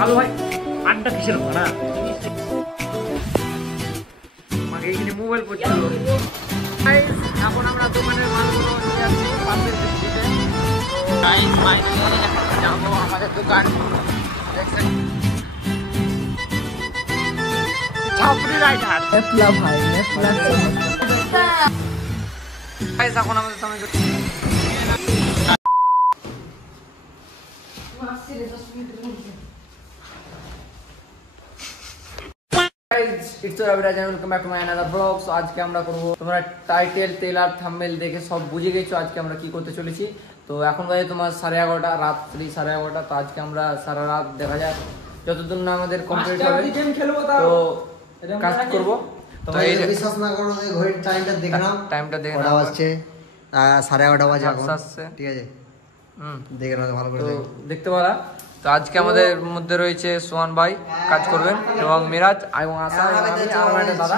কালো ভাই আড্ডা কিসের ভাড়া আমাকে এখানে মোবাইল পড়ছিল। এখন আমরা দোকানের মালগুলো নিয়ে যাচ্ছি পাশের দিকে। যাবো আমাদের দোকান ছাপড়ি রাইডার ভাই এখন আমাদের সামনে আজকে আমরা করবো, তোমরা টাইটেল ট্রেলার থাম্বনেল দেখে সব বুঝে গেছো আজকে আমরা কি করতে চলেছি। তো এখন বাজে তোমার 11:30 রাত্রি 11:30। তো আজকে আমরা সারা রাত দেখা যাক যতদূর না আমাদের কমপ্লিট হবে তো কাজ করবো। তোমরা বিশ্বাস না করো, ঘড়ির টাইমটা দেখে নাও আসছে 11:30 বাজে আসছে, ঠিক আছে? দেখে নাও ভালো করে দেখতে পারা। তো আজকে আমাদের মধ্যে রয়েছে সোহান ভাই কাজ করবেন এবং মিরাজ এবং আশা আমার একটা দাদা,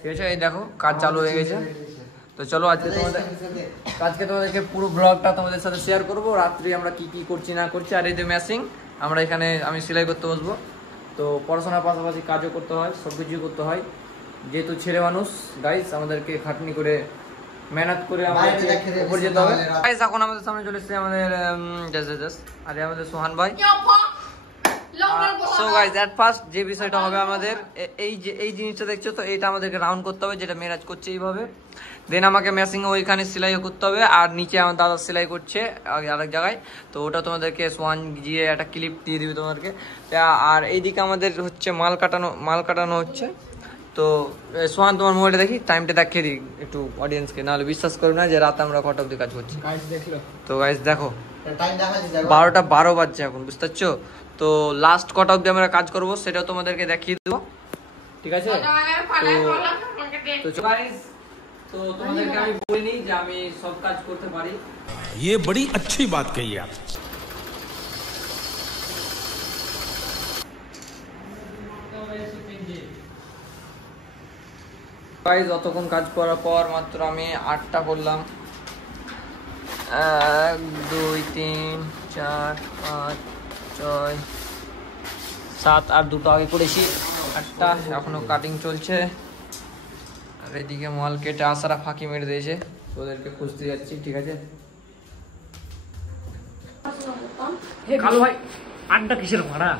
ঠিক আছে? এই দেখো কাজ চালু হয়ে গেছে। তো চলো আজকে তোমাদেরকে পুরো ব্লগটা তোমাদের সাথে শেয়ার করবো, রাত্রি আমরা কি কি করছি না করছি। আর এই যে ম্যাচিং আমরা এখানে আমি সেলাই করতে বসবো। তো পড়াশোনার পাশাপাশি কাজও করতে হয়, সব কিছুই করতে হয়, যেহেতু ছেলে মানুষ গাইস আমাদেরকে খাটনি করে মেহনত করে আমাদেরকে উপরে যেতে হবে। গাইস এখন আমাদের সামনে চলে এসেছে আমাদের আরে আমাদের সোহান ভাই। সো গাইস এট ফার্স্ট যে বিষয়টা হবে আমাদের এই জিনিসটা দেখছো তো, এইটা আমাদেরকে রাউন্ড করতে হবে, যেটা মেরাজ করছে এইভাবে। দেন আমাকে ম্যাচিং ওইখানে সেলাইও করতে হবে, আর নিচে আমার দাদা সেলাই করছে আরেক জায়গায়। তো ওটা তোমাদেরকে সোহান গিয়ে একটা ক্লিপ দিয়ে দিবে তোমাদেরকে। আর এইদিকে আমাদের হচ্ছে মাল কাটানো হচ্ছে। তো সোহান তোমার মোবাইলটা দেখি, টাইমটা দেখিয়ে দিই একটু অডিয়েন্সকে, নাহলে বিশ্বাস করবে না যে রাত আমরা কটা অবধি কাজ করছি। তো গাইস দেখো 12:12 বাজছে এখন, বুঝতে পারছো? তো লাস্ট কটা অবধি আমরা কাজ করবো সেটাও তোমাদেরকে দেখিয়ে দেবো, ঠিক আছে? তো গাইস তো তোমাদেরকে আমি বলে নিই যে আমি সব কাজ করতে পারি। ये बड़ी अच्छी बात कही आप। গাইস অতক্ষণ কাজ করার পর মাত্র আমি 8টা করলাম, 1 2 3 4 5 6 7 আর দুটো আগে করেছি 8টা, এখনো কাটিং চলছে। আর এদিকে মাল কেটে আসারা ফাঁকি মেরে দিয়েছে, ওদেরকে খুঁজতে যাচ্ছি, ঠিক আছে? কালো ভাই আড্ডা কিসের ভাড়া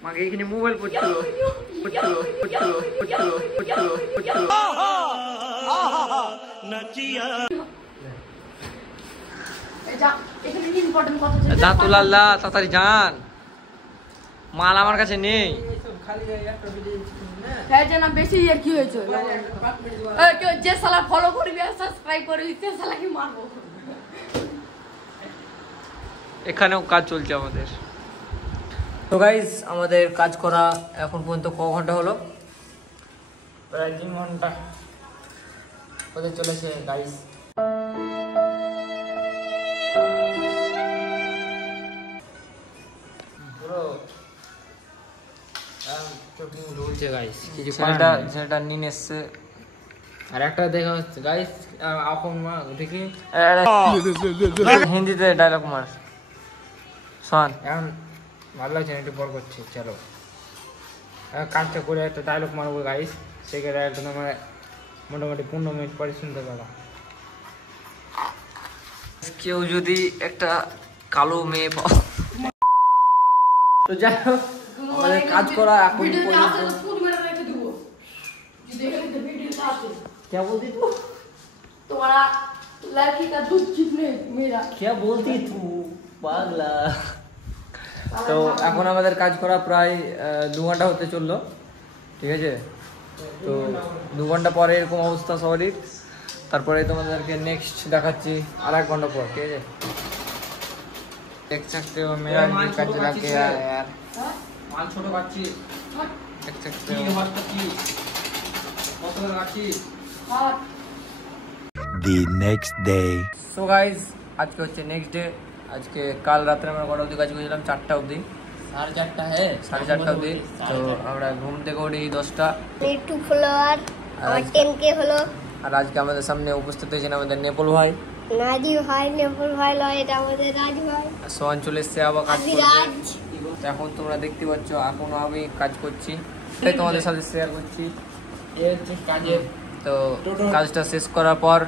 আমাকে এখানে মোবাইল পড়ছিল। তাড়াতাড়ি যান, মাল আমার কাছে নেই। এখানেও কাজ চলছে আমাদের। তো গাইস আমাদের কাজ করা এখন পর্যন্ত ক ঘন্টা হলো? প্রায় 3 ঘন্টা হতে চলেছে গাইস। পুরো চোটিং রুলছে গাইস, কিছু সেটা নিয়ে এসছে। আর একটা দেখা হচ্ছে গাইস, এখন দেখি হিন্দিতে ডায়লগ মার শোন। এখন ভালো লাগছে না, একটু বড় করছি, চলো কাজটা করে একটা ডায়লগ মারবো গাইস। সেই ডায়লগটা তোমরা মোটামুটি 15 মিনিট পরে শুনতে পারো। কেউ যদি একটা কালো মেয়ে পাও, তো যাই হোক আমাদের কাজ করা এখন क्या बोलती तू? तुम्हारा लड़की का दूध कितने मेरा क्या बोलती तू पागला। তো এখন আমাদের কাজ করা প্রায় 2 ঘন্টা হতে চললো, ঠিক আছে? তো 2 ঘন্টা পরে এরকম অবস্থা সবারই। তারপরে তোমাদেরকে নেক্সট দেখাচ্ছি আর 1 ঘন্টা পর, ঠিক আছে? देख सकते हो मेरा भी कचरा क्या है यार, माल छोटो काटছি, देख सकते हो কত কাটছি। The next day. So guys আজকে হচ্ছে নেক্সট ডে। আজকে কাল রাত্রে আমরা কটা অবধি কাজ করেছিলাম? 4টা অবধি, 4:30 অবধি। তো আমরা ঘুম থেকে উঠি 10টা। ইউটিউব ফলোয়ার আমার 10K হলো। আর আজকে আমাদের সামনে উপস্থিত হয়েছেন আমাদের নেপল ভাই। নাজি ভাই নেপুর ভাই লয়, এটা আমাদের রাজ ভাই। সোহান চলে এসছে আবার কাজ আমি করতে। রাজ। তো এখন তোমরা দেখতে পাচ্ছ এখন আমি কাজ করছি, তাই তোমাদের সাথে শেয়ার করছি। এই হচ্ছে কাজের। তো কাজটা শেষ করার পর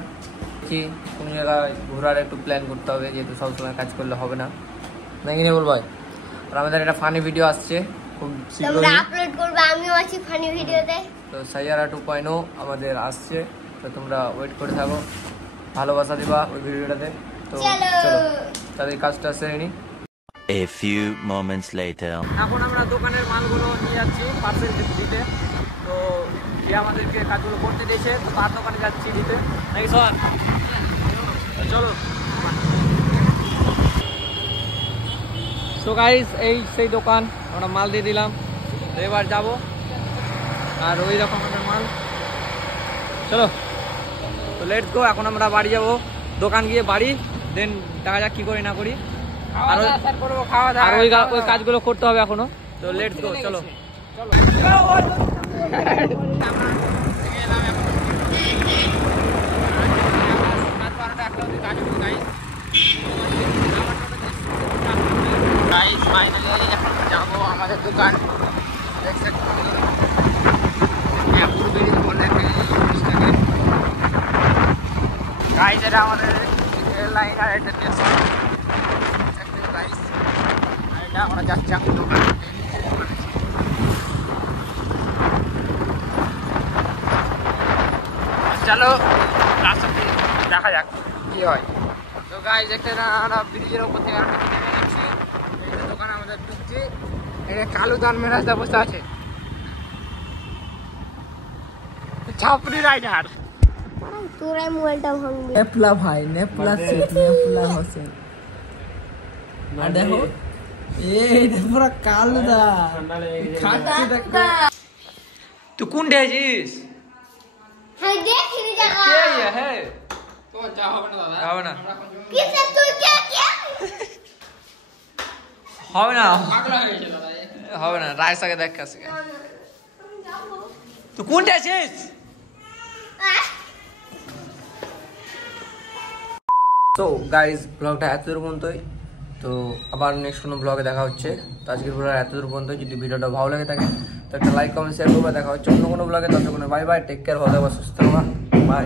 কি কোনো জায়গায় ঘোরার একটু প্ল্যান করতে হবে, যেহেতু সবসময় কাজ করলে হবে না, নাকি নেবল ভাই? আর আমাদের একটা ফানি ভিডিও আসছে খুব তোমরা শীঘ্রই। আপলোড করবে, আমিও আছি ফানি ভিডিওতে। তো সাইয়ারা 2.0 আমাদের আসছে, তো তোমরা ওয়েট করে থাকো, ভালোবাসা দিবা ওই ভিডিওটাতে। তো চলো। চলো তাদের কাজটা সেরে নিই। A few moments later. এখন আমরা দোকানের মালগুলো নিয়ে যাচ্ছি পার্সেল দিতে। তো যে আমাদেরকে কাজগুলো করতে দিয়েছে, তো তার দোকানে যাচ্ছি দিতে, নাকি সোহান? চলো। তো গাইস এই সেই দোকান, আমরা মাল দিয়ে দিলাম, তো এবার যাবো। আর ওই রকম আমাদের মাল। চলো তো লেটস গো। এখন আমরা বাড়ি যাব, দোকান গিয়ে বাড়ি, দেন দেখা যাক কি করি না করি। আর ওই কাজগুলো করতে হবে এখনো। তো লেটস গো, চলো। যাবো আমাদের দোকান, গাইস এটা আমাদের লাইন, আর এটা গাইস, আর এটা আমরা যাচ্ছি এখন দোকান। চলো রাস্তাতে দেখা যাক কি হয়। তো গাইস এখানে আমরা ব্রিজের উপর থেকে আমরা নেমে গেছি, এই যে দোকান আমাদের ঢুকছি। এটা কালো দান মেরাজদা বসে আছে, ছাপড়ি রাইডার। তোরাই মোবাইলটা ভাঙবি। নেপলা ভাই, নেপলা সেট, নেপলা হোসেন। আর দেখো এইটা পুরো কালো দা খাচ্ছি দেখো। তুই কোন ডেছিস? হ্যাঁ দেখিনি জায়গা। কে ইয়ে হে? তো যা হবে না দাদা, হবে না, কিসে তুই কে কে? হবে না, পাগলা হয়ে গেছে দাদা, হবে না। রাইসাকে দেখ কাছে। তুই কোন ডেছিস? তো গাইজ ব্লগটা এতদূর পর্যন্তই। তো আবার নেক্সট কোনো ব্লগে দেখা হচ্ছে। তো আজকের ব্লগ এতদূর পর্যন্ত। যদি ভিডিওটা ভালো লাগে থাকে তো একটা লাইক কমেন্ট শেয়ার করবে। দেখা হচ্ছে অন্য কোনো ব্লগে। ততক্ষণ বাই বাই, টেক কেয়ার, ভালো থাকবা, সুস্থ থাকবা, বাই।